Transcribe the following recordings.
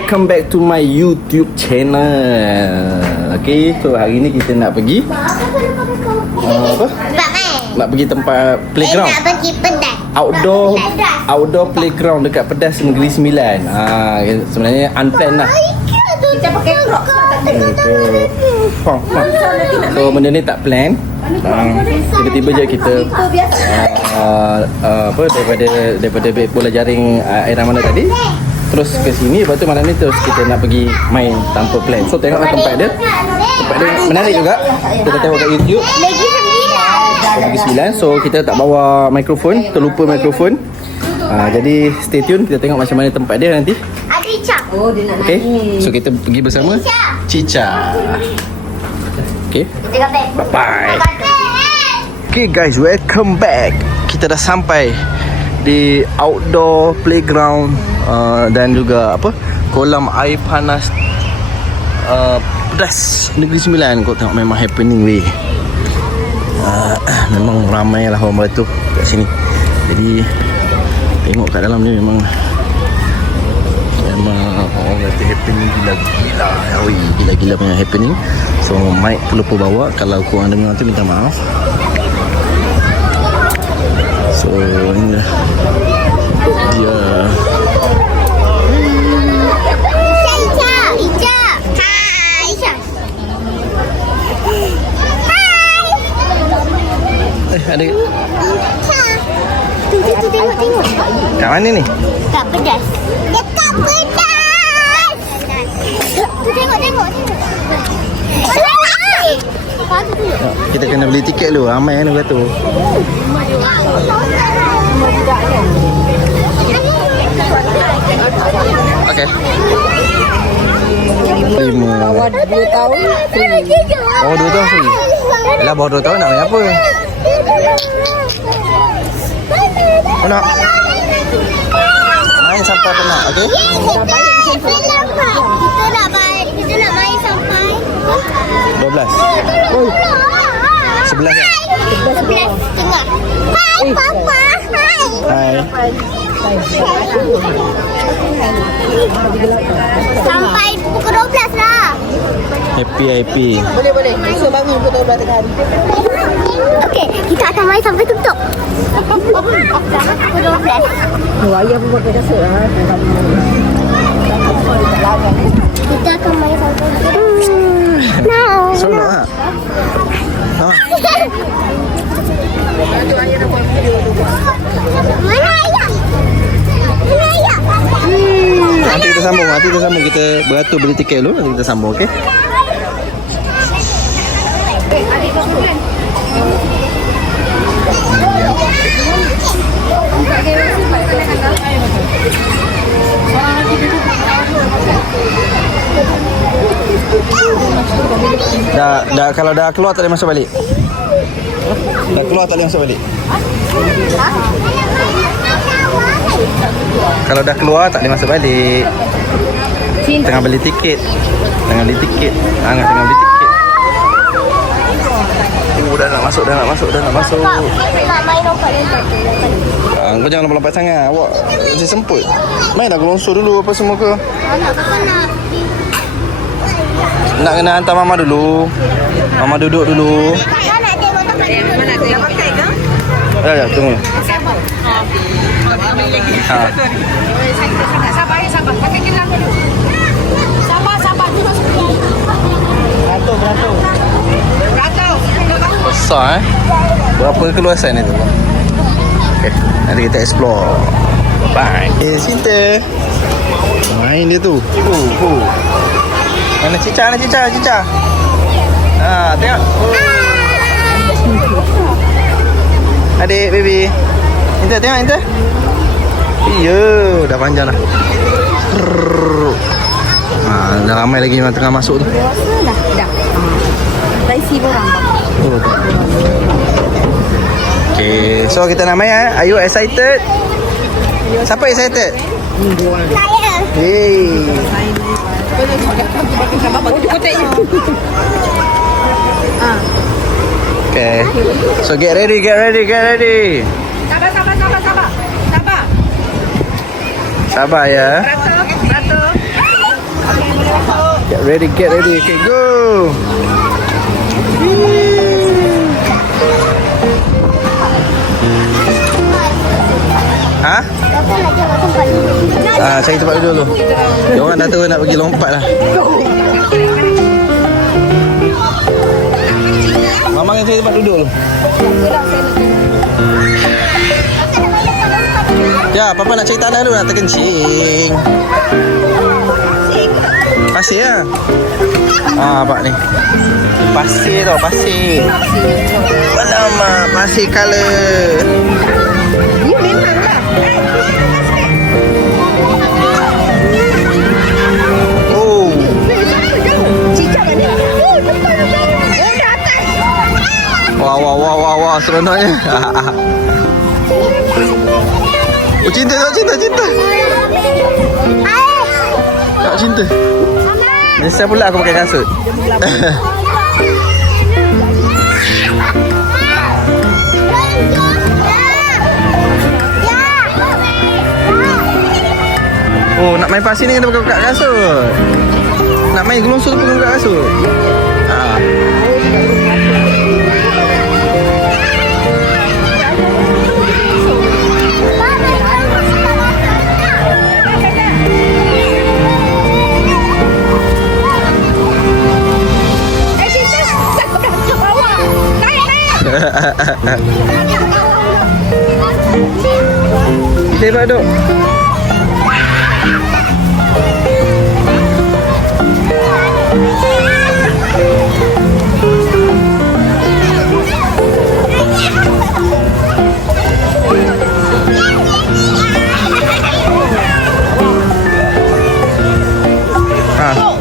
welcome back to my YouTube channel. Okay, so hari ni kita nak pergi apa? Nak pergi tempat playground. Nak pergi pedas. Outdoor playground dekat Pedas Negeri Sembilan. Sebenarnya unplanned lah. Kita pakai crocs. So benda ni tak plan. Tiba-tiba je kita apa daripada bola jaring air mana tadi terus ke sini, lepas tu malam ni terus kita nak pergi main tanpa plan. So tengoklah tempat dia menarik juga. Kita tengok kat YouTube Negeri Sembilan. So kita tak bawa mikrofon, terlupa mikrofon. Jadi stay tune, kita tengok macam mana tempat dia nanti. Ada Ica. Okay, so kita pergi bersama Cica. Okay, bye-bye. Okay guys, welcome back. Kita dah sampai di outdoor playground dan juga apa, kolam air panas Pedas Negeri Sembilan. Kau tengok memang happening weh. Memang ramai lah orang beratur kat sini. Jadi tengok kat dalam ni memang orang kata happening gila-gila punya happening. So mic lupa bawa, kalau korang dengar tu minta maaf. So ini dah dia. Ica. Hai Ica. Ada Ica. Tengok. kat mana ni? Dekat Pedas. Dekat Pedas. Tengok. Kita kena beli tiket dulu. Ramai kan beratur. Okay. 5. Bawah 2 tahun Oh 2 tahun free. Yalah bawah 2 tahun nak main apa? Kau nak main sampai penat, okay? Kita nak main sampai 12. 11 kan? 11 tengah. Hai Papa. Hai. Sampai pukul 12 lah. Happy. Boleh. Besok bangun pukul 12 tengah hari. Okey, kita akan main sampai tutup. Sampai pukul 12. Oh, ayah pun pakai kasut lah. Kita akan main sampai No. Seronok tak? Mana ayah? Nanti kita sambung. Kita beratur beli tiket dulu. Nanti kita sambung, okay? Dah kalau dah keluar tak boleh masuk balik. Dah keluar tak boleh masuk balik. Kalau dah keluar tak boleh masuk balik. Tengah beli tiket. Tengah beli tiket. Dah nak masuk. Nak main lompat-lompat. Kau jangan lompat-lompat sangat. Awak masih semput. Main dah gelonsor dulu apa semua ke? Nak kena hantar mama dulu. Mama duduk dulu. Nak tengok tempat dulu. Dah pakai ke? Ya, tunggu. Sabar. Pakai gelang dulu. Sabar. Duduk sekejap. Beratur. Besar Berapa keluasan itu? Okay, nanti kita explore. Bye. Cinta. Main dia tu. Mana Cica? Tengok. Adik, baby. Inta. Iya, dah panjang dah. Dah ramai lagi yang tengah masuk tu. Dah. Dah isi borang. Okay, so kita nak main. Are you excited? Siapa excited? Saya. Hey. Okay. So get ready. Sabar. Sabar ya. Beratur. Get ready. Okay, go. Ha? Papa nak tengok tempat dulu. Cari tempat dulu. Dia orang dah tahu nak pergi lompat lah. Mama kan cari tempat duduk dulu. Ya, Papa nak cari tanah dulu nak terkencing. Pasir lah. Nampak ni. Pasir tau, pasir. Alamak, pasir colour. Dia memang lah. Oh. Cicak kan dia? Oh, depan. Oh, dah atas. Wah, seronoknya. Oh, cinta. Tak cinta. Nyesal pula aku pakai kasut. Oh, nak main pasir ni kena pakai kasut. Nak main gelungsur pun pakai kasut. Tengok duk.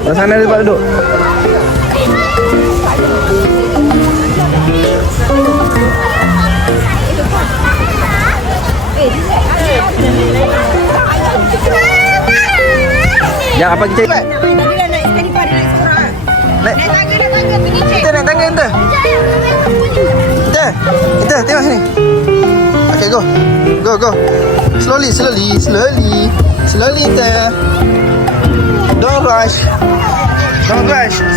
Di sana dia tempat duduk. Ya, apa kita buat? Dia dah naik sekali pada naik seorang. Naik tangga pergi cek. Kita naik tangga kita. Kita tengok sini. Okay, go. Slowly kita. Don't rush,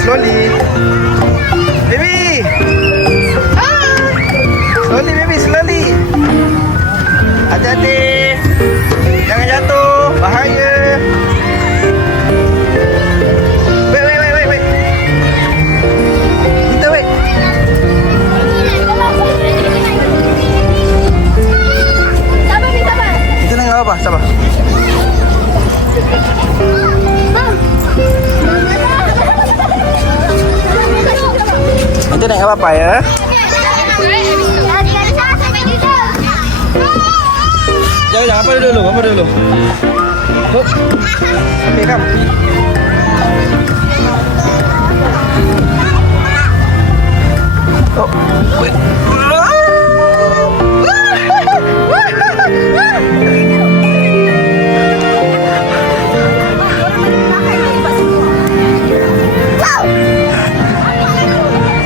slowly. Baby. Slowly. Hati-hati. Jangan jatuh, bahaya. Wait. Kita wait. Sabar. Kita nak apa? Sabar. Nanti naik apa ya? Jangan apa dulu. Hop. Okay, come. Oh, wait.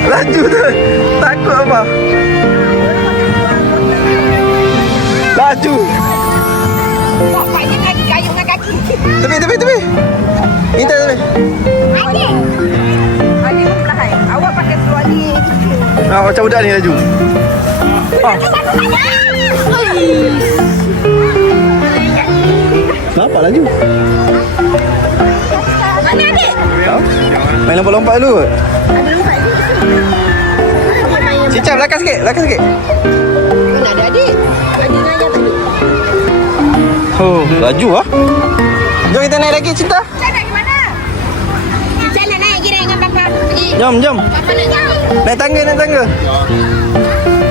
Laju tu. Takut apa? Laju. Bapaknya kaki kayu dengan kaki. Tepi. Minta tepi. Adik pun perlahan. Awak pakai seluar ni. Macam budak ni laju. Kenapa laju? Mana adik? Main lompat-lompat dulu kot. Ada lompat ni. Cicap, belakang sikit. Mana ada adik? Adik Naya tadi. Oh, laju ah. Jom kita naik lagi, Cinta. Saya nak ke mana? Saya nak naik kira dengan Papa. Pergi. Jom. Papa nak jauh. Naik tangga.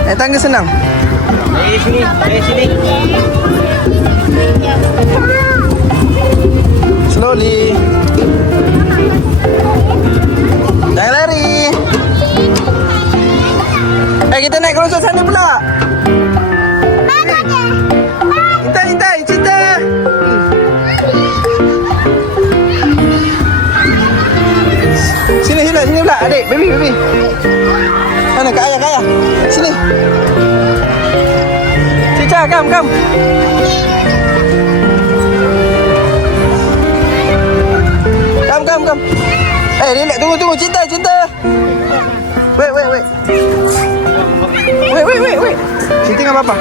Naik tangga senang. Dari sini. Slowly. Jangan lari. Kita naik gelungsur sana pula. Cinta. Sini pula. Adik, baby. Mana Kak Ayah? Sini. Cica, come. Come. Relax, tunggu. Cinta. Wait. Wait. Cinta dengan papa.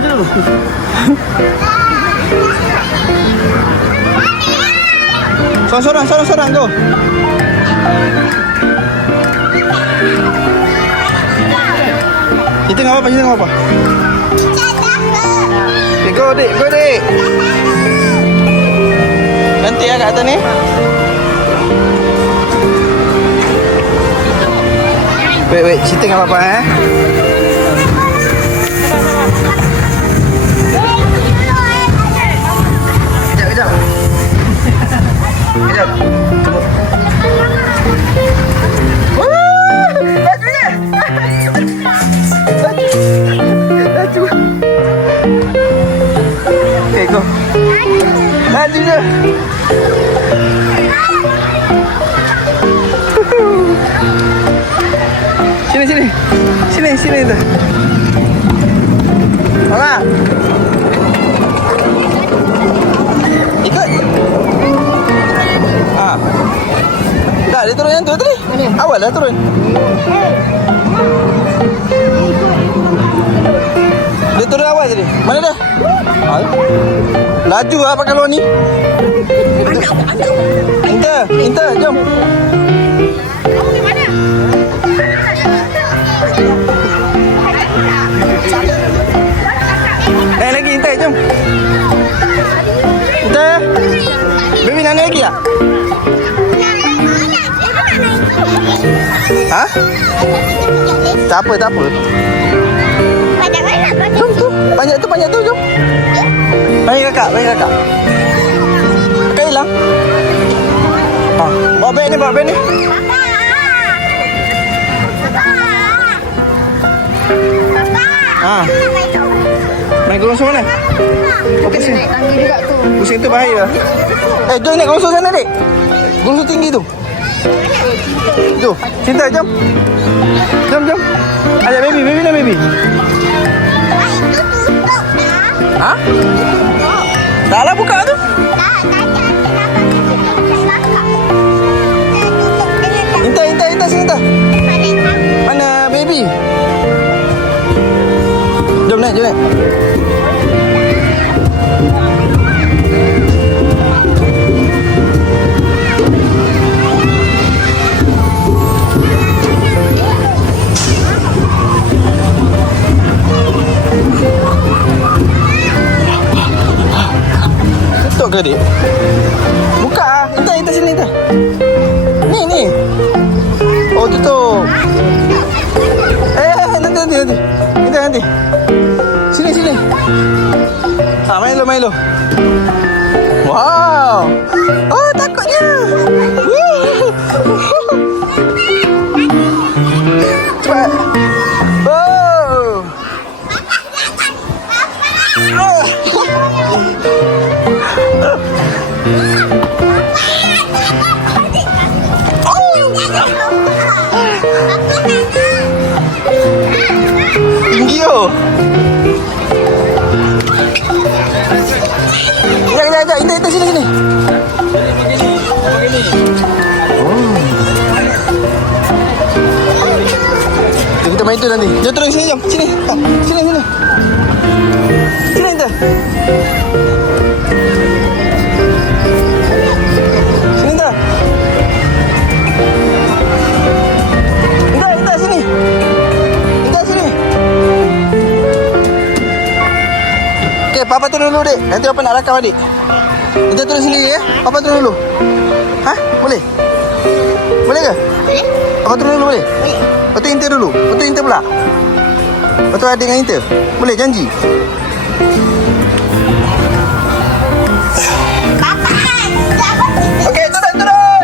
Dulu. Sorang tu. Cinta dengan papa. Okay, go dik. Nanti kat atas ni. Wait, cerita dengan papa Kejap. Laju. Okay, go. Laju je. Sini tu. Mama. Ikut. Tak, dia turun yang tu tadi. Awal dah turun. Dia turun awal tadi. Mana dah? Laju lah pakai luar ni. Inter, jom. Lagi Inter, jom. Inter. Baby nak naik lagi tak? Ha? Tak apa. Jom tu. Banyak tu, jom. Bagi kakak. Kakak hilang. Bawa beg ni. Main gelosong mana? Pusing. Pusing tu bahaya. Jom naik gelosong sana, dek. Gelosong tinggi tu. Jom. Cinta, jom. Ajak baby. Ha? Dah lah buka tu. Inta, sini Inta. Mana baby? Jom naik. Tutup ke dik? Buka ah. Inta sini Inta. Ni. Oh tutup. Nanti. Sini. Main lo. Wow. Oh takutnya. Cepat. Oh. Tinggi oh. Sekejap. Inta sini. Kita main tu nanti. Jom turun sini, jom. Sini. Sini. Sini Inta. Sini Inta. Inta sini. Okay, papa turun dulu dek. Nanti papa nak rakam adik. Inta turun sendiri ya. Papa turun dulu. Hah? Boleh ke? Papa turun dulu boleh? Lepas tu Inta dulu. Lepas tu Inta pula. Lepas tu adik dengan Inta. Boleh janji? Okey, turun. Turun.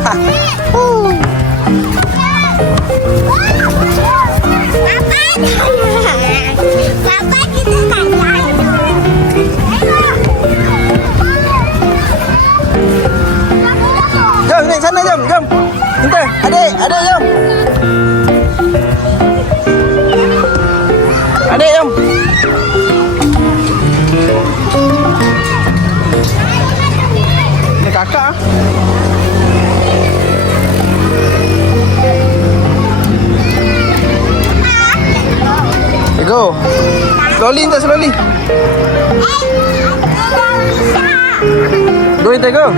Papa kita tak Jom, naik sana jom, jom. Cinta, adik, adik jom. Adik jom. Ini kakak. Okay, go. Slowly, Inta, slowly. Go, Inta, go.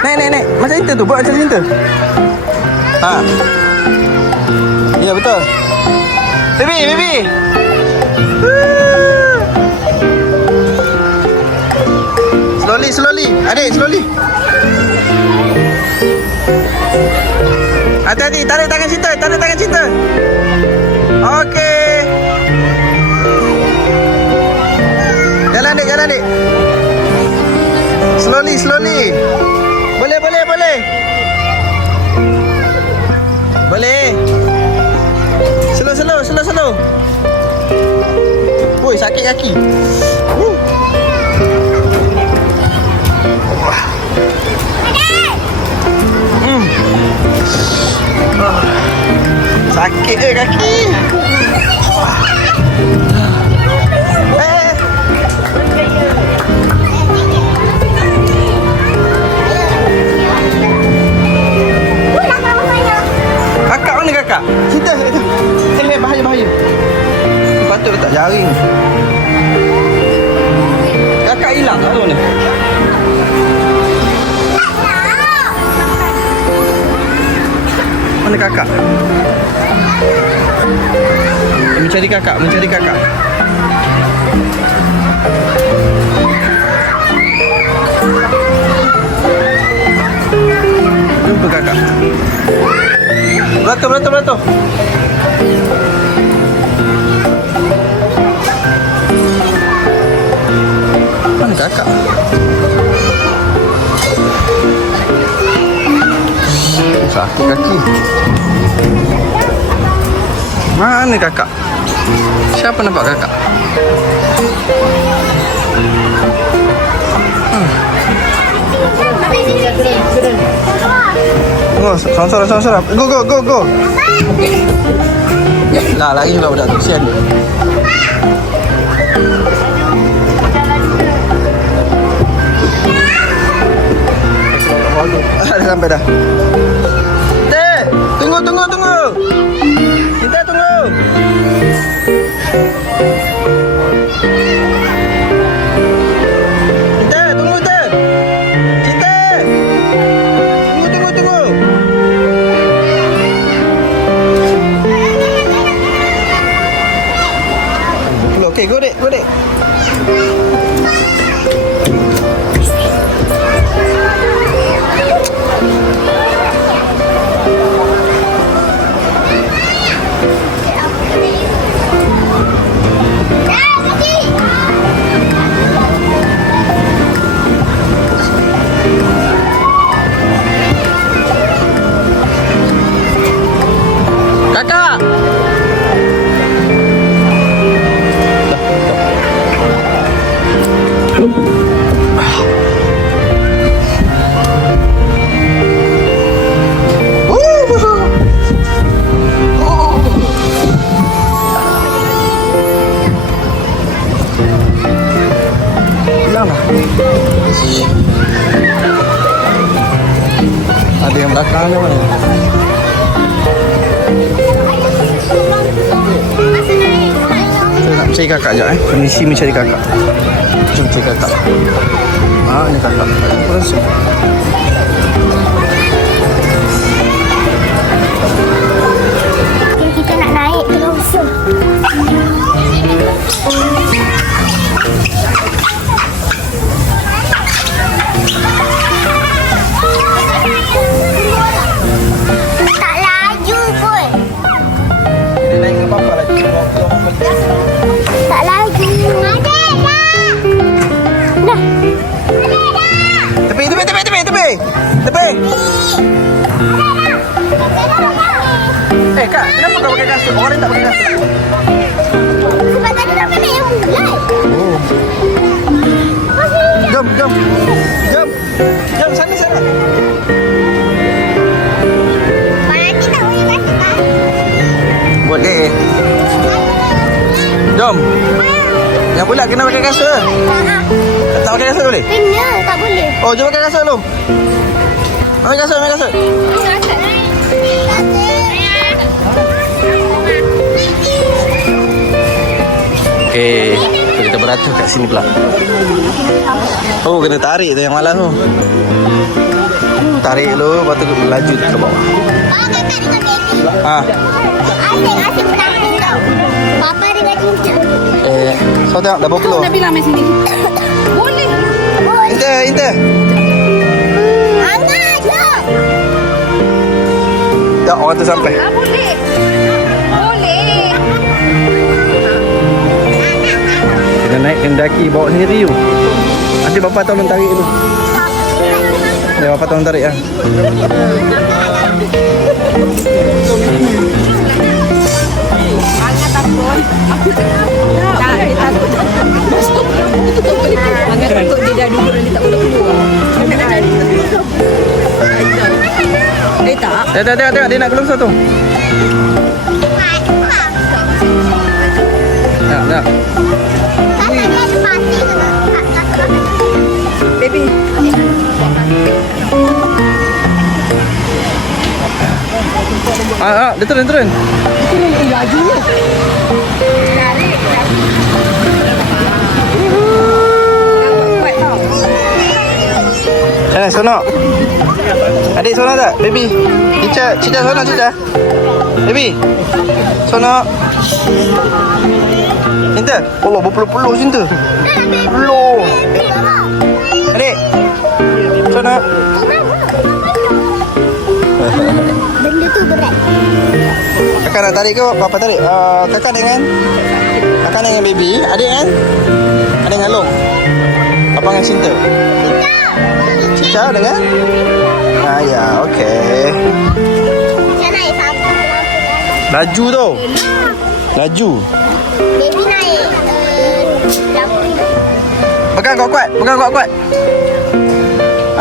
Naik, naik, naik. Macam Inta tu, buat macam Inta. Ha. Ya, betul. Baby, baby. Slowly, slowly. Adik, slowly. Hati-hati, tarik tangan Cinta, tarik tangan Cinta. Okey. Jalan, Dik, jalan, Dik. Slowly, slowly. Boleh, boleh, boleh. Boleh. Slow, slow, slow, slow. Oi, sakit kaki. Sakit kaki. Kakak mana kakak? Cinta kat tu. Bahaya, bahaya. Patut letak jaring. Kakak hilang tak tahu ni. Mana kakak? Mencari kakak, mencari kakak. Jumpa kakak. Beratur, beratur, beratur. Mana kakak? Sakit kaki. Mana kakak? Siapa nampak kakak? Oh, sorang, sorang, sorang. Go, go, go, go. Lah, lagi juga budak tu. Kesian dia. Dah sampai dah. Teh, tunggu, tunggu, tunggu. Kita tunggu. Cinta, tunggu, Cinta. Cinta. Tunggu, tunggu, tunggu. Okey, go dek, go dek. Kakak. Ada yang belakangnya mana? Saya nak cari kakak sekejap Permisi mencari kakak. Jom cari kakak. Ini kakak. Apa rasa? Kita nak naik terus. Tak laju pun. Naik ke apa lagi? Tak laju. Adik dah. Dah. Adik dah. Tepi, tepi, tepi, tepi, tepi. Kak, kenapa kau pakai kasut? Orang lain tak pakai kasut. Sebab tadi dah naik yang bulat. Oh. Jom, jom. Jom. Jom, sana, sana. Nanti tak boleh kasut kan? Boleh. Jom. Yang bulat kena pakai kasut ke? Tak pakai kasut boleh? Kena, tak boleh. Oh, jom pakai kasut dulu. Ambil kasut, ambil kasut. Okay, so kita beratur kat sini pula. Oh, kena tarik tu yang malas tu. Tarik dulu, lepas tu laju ke bawah. Kakak dengan baby. Ah, Asyik berangkat tau. Papa dengan cincin. so tengok dah berapa kilo. Nabila main sini. Boleh. Inter, Inter. Angkat jom. Tak, orang tu sampai. Boleh. Boleh. Kena naik kendaki bawa sendiri tu. Nanti bapa tolong tarik dulu. Ya, bapa tolong tarik lah. Angkat takut. Aku tak, dia takut. Itu tak boleh. Angkat takut dia dah duduk dan dia tak boleh keluar. Tak. Tengok, dia nak keluar satu. Tengok. Kakak dia ada pasti ke tak? Baby. Dia turun. Lajunya. Tarik. Kuat tau. Sana, sono. Adik sono tak? Baby. Cica sono, Cica. Baby. Sono. Cinta. Allah, berpeluh-peluh Cinta. Peluh. Adik. Sono. Benda tu berat. Kakak nak tarik ke? Papa tarik. Kakak dengan baby. Adik kan? Adik dengan Long. Papa dengan Cinta. Cica dengan? Ya, okey. Saya naik satu. Laju tu. Laju. Baby naik. Pegang kuat-kuat.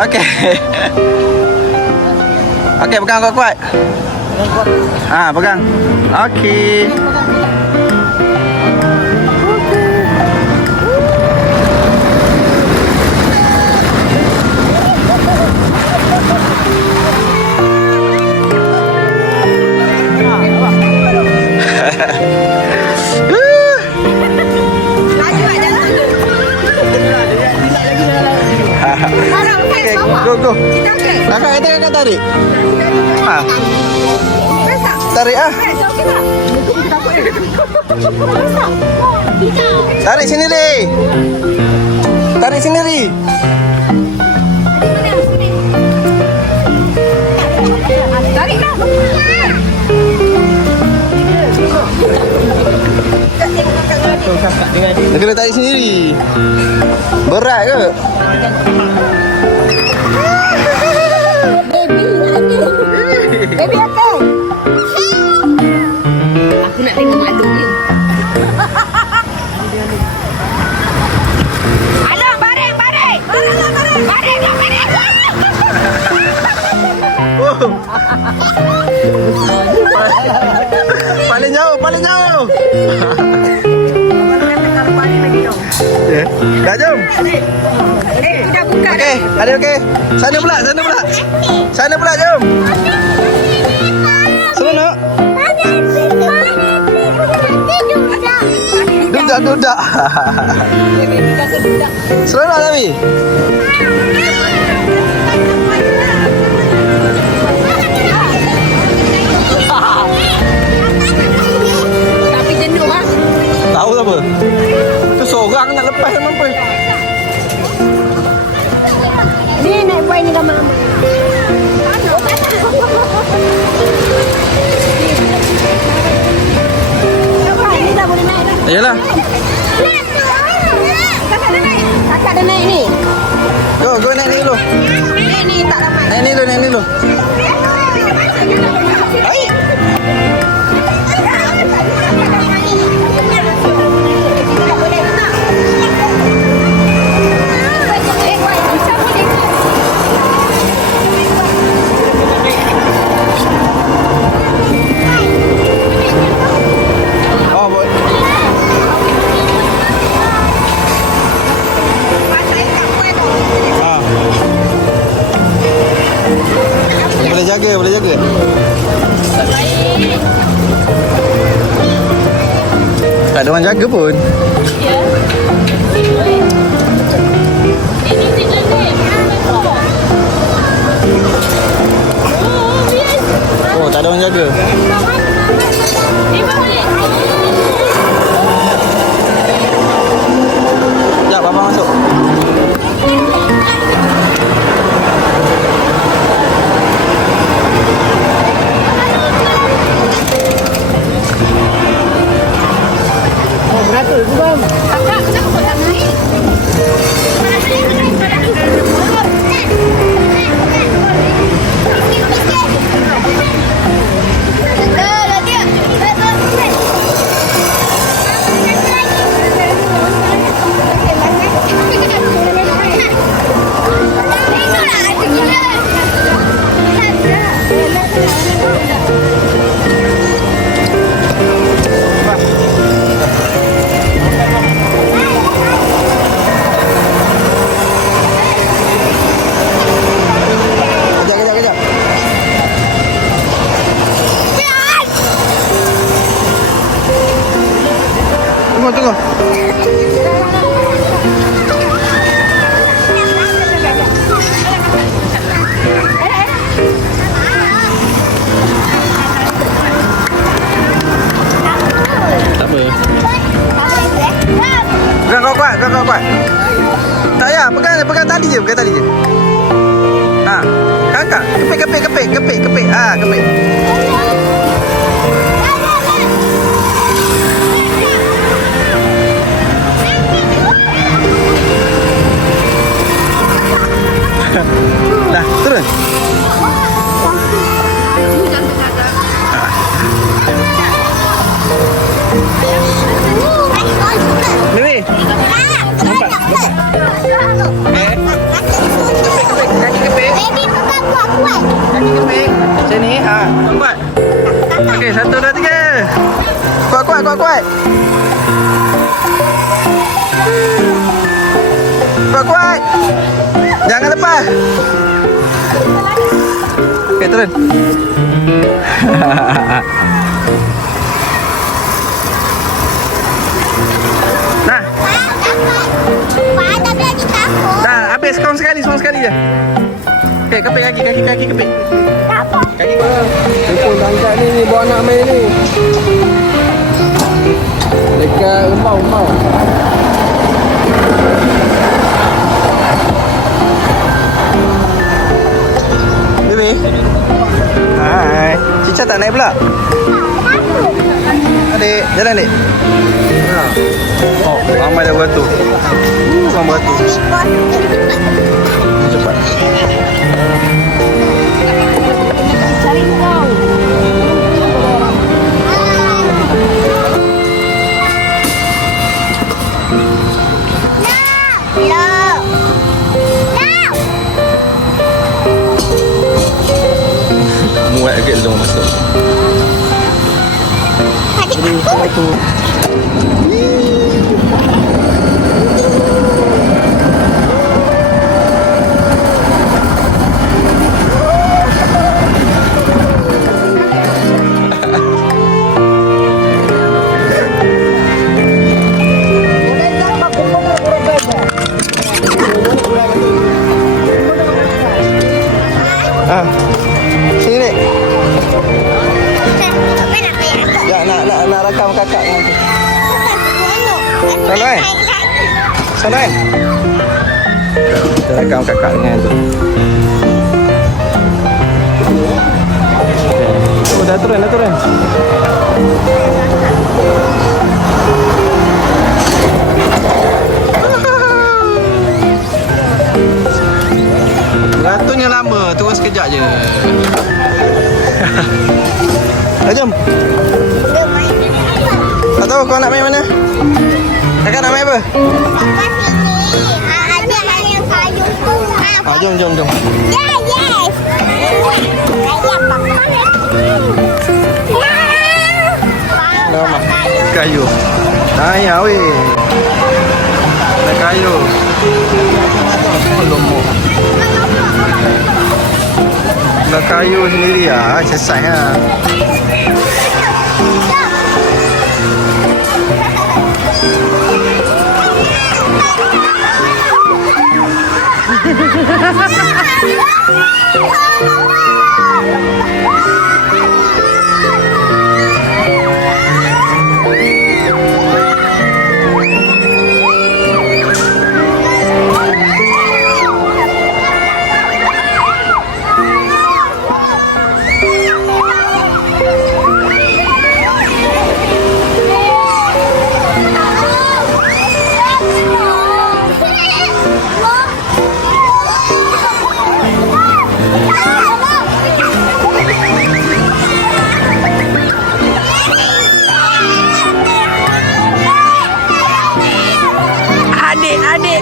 Okey. Okey, pegang kuat-kuat. Pegang. Okey. Okay, go. Kakak tarik. Tarik ah. Tarik sendiri. Tariklah. Dia kena tarik sendiri. Berat ke? Baby apa? Aku nak tengok malu ni. Alah, baring. Baring. Paling jauh. Ya. Dah jom. Dah buka. Okey, ada okey. Sana pula. Jom. Sana nak. Dudak. Seronok tapi. Tapi jenuh ah. Tahu apa? Tu seorang nak lepas mampu. Ni naik poin ni gambar. Ni dah boleh naik dah. Yalah. Kakak dah naik ni. Go naik ni dulu. Ni tak ramai. Naik ni dulu. Baik. jaga, boleh jaga. Tak ada orang jaga pun. Oh, tak ada orang jaga. Sekejap, Abang masuk. Tunggu. Tak apa. Pegang kuat. Tak payah, pegang tali je. Ha. Kakak, kepit. Ah, kepit. Dah, turun. Mimi. Nampak? Kaki kepik. Baby, bukan kuat. Kaki kepik. Macam ni. Ha, kuat. Okey, 1, 2, 3. Kuat. Kuat. Jangan lepas. Okey, turun. Nah. Pak, tapi lagi takut. Dah, habis kau sekali je. Okey, kepik kaki kepik. Apa? Kaki. Telefon angkat ni bawa anak main ni. Dekat rumah. Baby. Hai. Cica tak naik pula? Adik, jalan adik. Oh, ramai dah beratur. Ramai beratur. Cepat. Cari kau. Muat agak long masuk. Tu. Ah. Sini dek. Ya, nak rakam kakak nanti. Sana. Kita rakam kakak dengan tu. Oh, dah turun. Beraturnya lama, turun sekejap je. Dah jom. Tak tahu kau nak main mana? Kakak nak main apa? Jom. Yes. Nama kayu. Tanya weh. Ada kayu. Lombok. Dah kayu sendiri lah. Sesat lah. Adik.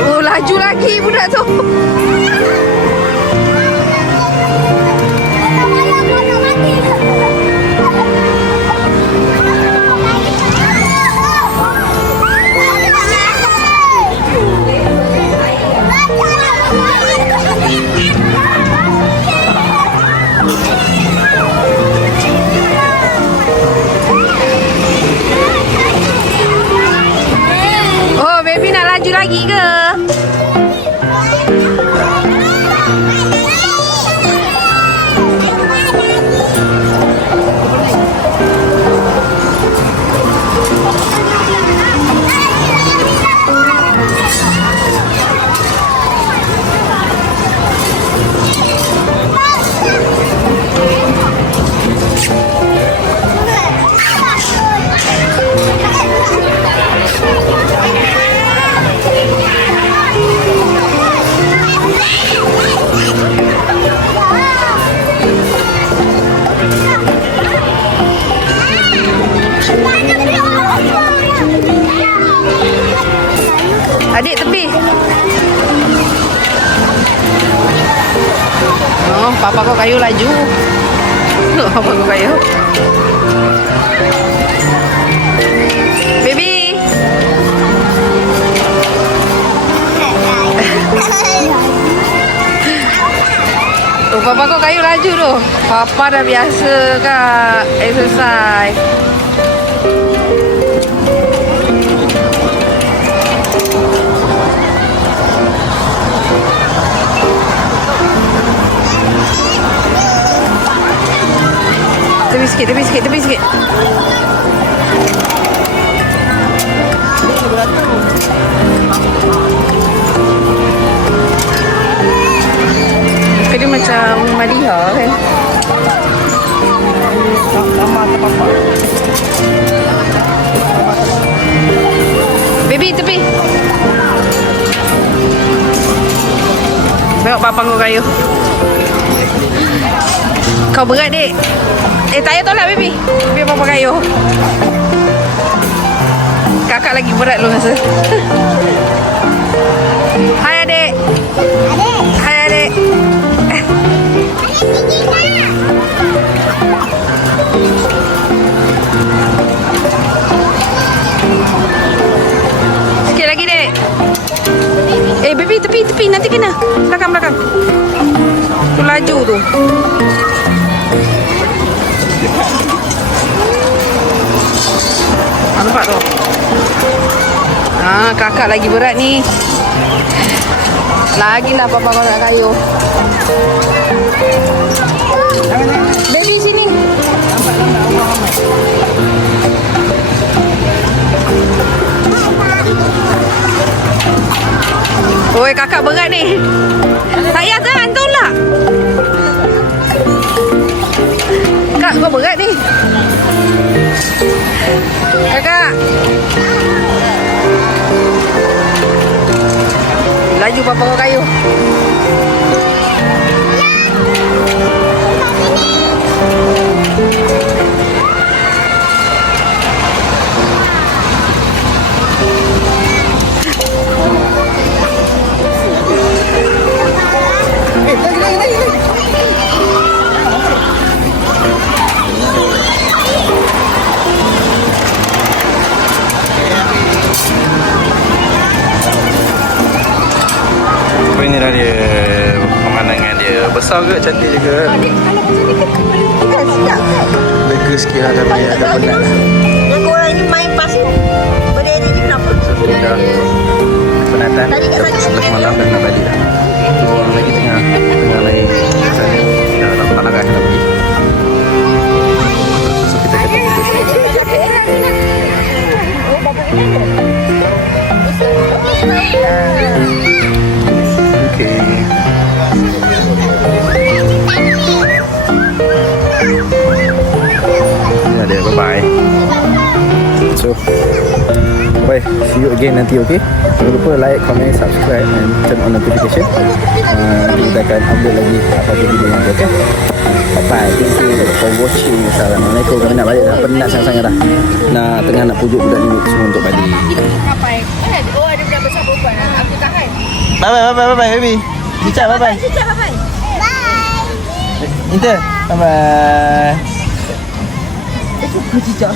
Oh, laju lagi budak tu. Oh, baby nak laju lagi ke? Adik tepi. Oh, papa kau kayu laju. Papa kau kayu. Baby. Oh, papa kau kayu laju tu. Papa dah biasa kak exercise. Tepi sikit. Dia macam Maria kan. Baby tepi. Tengok papa kau kayu. Kau berat dek. Tak payah tolak baby. Biar papa kayu. Kakak lagi berat lu rasa. Hai adik. Hai adik. Sikit lagi dek. Baby tepi nanti kena. Belakang. Tu laju tu. Nampak tu. Kakak lagi berat ni. Lagilah papa kau nak kayu. Baby sini. Oi, kakak berat ni. Saya jangan tolak. Kak, kau berat ni. Kakak. Laju papa kau kayu. besar ke, cantik juga. Kalau macam ni kan sedap kan? Lega sikit lah, agak banyak, agak penat lah. Yang korang ni main pas tu. Berdiri ni kenapa? So kita dah penatan, Tadi kat dah pukul sana. 11 malam dan nak balik dah. Tu orang lagi tengah main sana. Dah tak nak nak pergi. So kita kata okay. Ini ada, bye-bye. So, bye. See you again nanti, okay? Jangan lupa like, comment, subscribe and turn on notification. Kita akan upload lagi apa-apa video yang ada, okay? Bye-bye. Thank you for watching. Assalamualaikum. Kami nak balik dah. Penat sangat-sangat dah. Tengah nak pujuk budak ni semua untuk balik. Kapai. Oh, ada budak besar perempuan. Aku tahan. Bye-bye, baby. Cica, bye-bye. Cica, bye-bye. Inter, bye-bye. Cica.